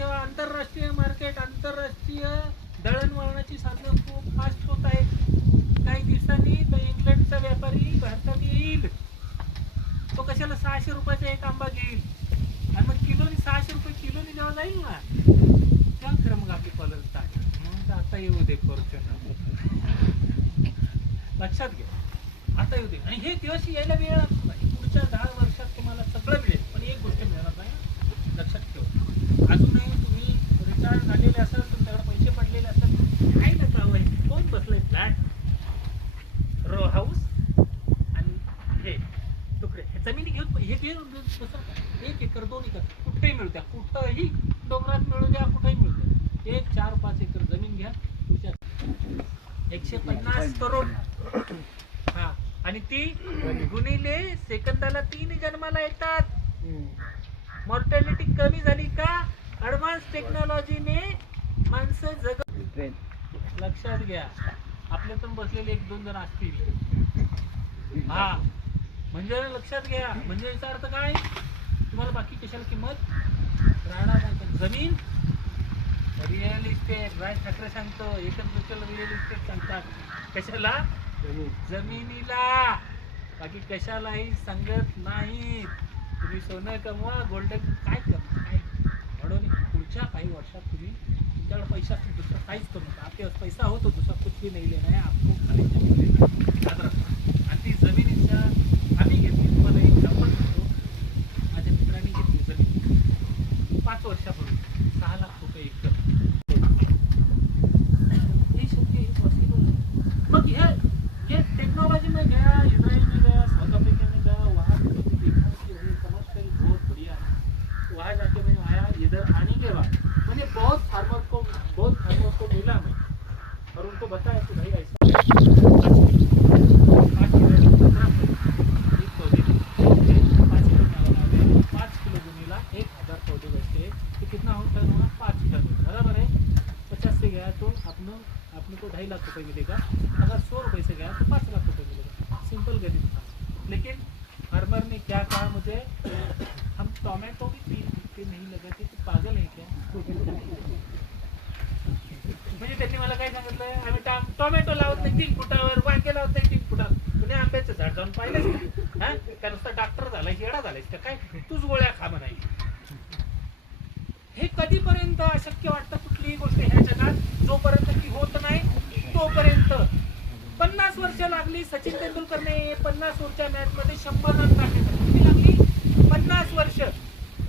तेव्हा आंतरराष्ट्रीय मार्केट, आंतरराष्ट्रीय दळणवळणाची साधनं खूप फास्ट होत आहेत. काही दिवसांनी तो इंग्लंडचा व्यापारी भारतात येईल. तो कशाला 600 रुपयाचा एक आंबा घेईल आणि मग किलोनी 600 रुपये किलोनी जेव्हा जाईल ना तेव्हा खरं मग आपली पॉलर स्टार्ट. म्हणून आता येऊ दे फॉर्च्युनर, लक्षात घ्या. आता येऊ दे. आणि हे दिवस यायला वेळ लागतो नाही. पुढच्या 10 वर्षात तुम्हाला सगळं मिळेल, पण एक गोष्ट मिळणार नाही, लक्षात ठेवा. अजूनही तुम्ही रिटायर्ड झालेले असाल, तुमच्याकडे पैसे पडलेले असाल, काय नका हवं आहे. कोण बसलंय फ्लॅट, रो हाऊस आणि हे तुकडे, हे जमिनी घेऊन हे बसत का? 1 एकर 2 एकर कुठेही मिळू द्या, कुठंही डोंगरात मिळू द्या, कुठेही मिळू द्या. 1 4-5 एकर जमीन घ्या. तुमच्या 150 करोड. हा, आणि ती गुणिले सेकंदाला 3 जन्माला येतात. मॉर्टॅलिटी कमी झाली का? ऍडव्हान्स टेक्नॉलॉजीने माणसं जग. लक्षात घ्या. आपल्यातून बसलेले 1-2 जण असतील. हा, म्हणजे लक्षात घ्या. म्हणजे याचा अर्थ काय? तुम्हाला बाकी कशाला किंमत राहणार नाही. जमीन, रिअल इस्टेट. राज ठाकरे सांगतो, एकच गोष्टीला रिअल इस्टेट सांगतात. कशाला? जमिनीला, बाकी कशालाही सांगत नाही. तुम्ही सोनं कमवा, गोल्डन काय कमवा, काय म्हणून पुढच्या काही वर्षात तुम्ही तुमच्याकडे पैसा असेल दुसरा काहीच करू नका. आपल्या पैसा हो तो दुसरा कुछ भी नाही लेना है आपको, खाली याद रखा. आणि ती जमिनीच्या आम्ही घेतली. तुम्हाला एक एक्झाम्पल देतो. माझ्या मित्रांनी घेतली जमीन 5 वर्षापूर्वी 6 लाख रुपये एकर. हे शक्य, हे पॉसिबल आहे. मग हे टेक्नोलॉजी में गया, इजराइल में गया, साउथ अफ्रीका में गया, वहाँ पे तो देखा कि वो कमर्शियल बहुत बढ़िया है. वहाँ जाके मैं आया, इधर आने के बाद मैंने बहुत फार्मर को मिला मैं, और उनको बताया कि भाई ऐसा 5 किलो गुनीला 1000 पौधे बचते, तो कितना होता है? 5 टन. बराबर है. 50 से गया तो अपने को 2.5 लाख रुपए मिलेगा. अगर 100 रुपए से गया तो 5 लाख रुपए मिलेगा. सिंपल गणित था. लेकिन फार्मर ने क्या कहा मुझे, हम टोमेटो भी 3 नहीं लगाते, तो पागल है क्या? म्हणजे त्यांनी मला काय सांगितलं, आम्ही टोमॅटो लावत नाही 3 फुटावर, वांगे लावत नाही 3 फुटावर. तुम्ही आंब्याचं झाड जाऊन पाहिलंच का? हा, का नुसता डॉक्टर झालाय, येडा झालायस का काय? तूच गोळ्या खा म्हणायची. हे कधीपर्यंत अशक्य वाटतं कुठलीही गोष्ट ह्या जगात, जोपर्यंत ती होत नाही तोपर्यंत. 50 वर्ष लागली सचिन तेंडुलकरने 50 ओव्हरच्या मॅच मध्ये 100 रन टाकले. किती लागली? 50 वर्ष.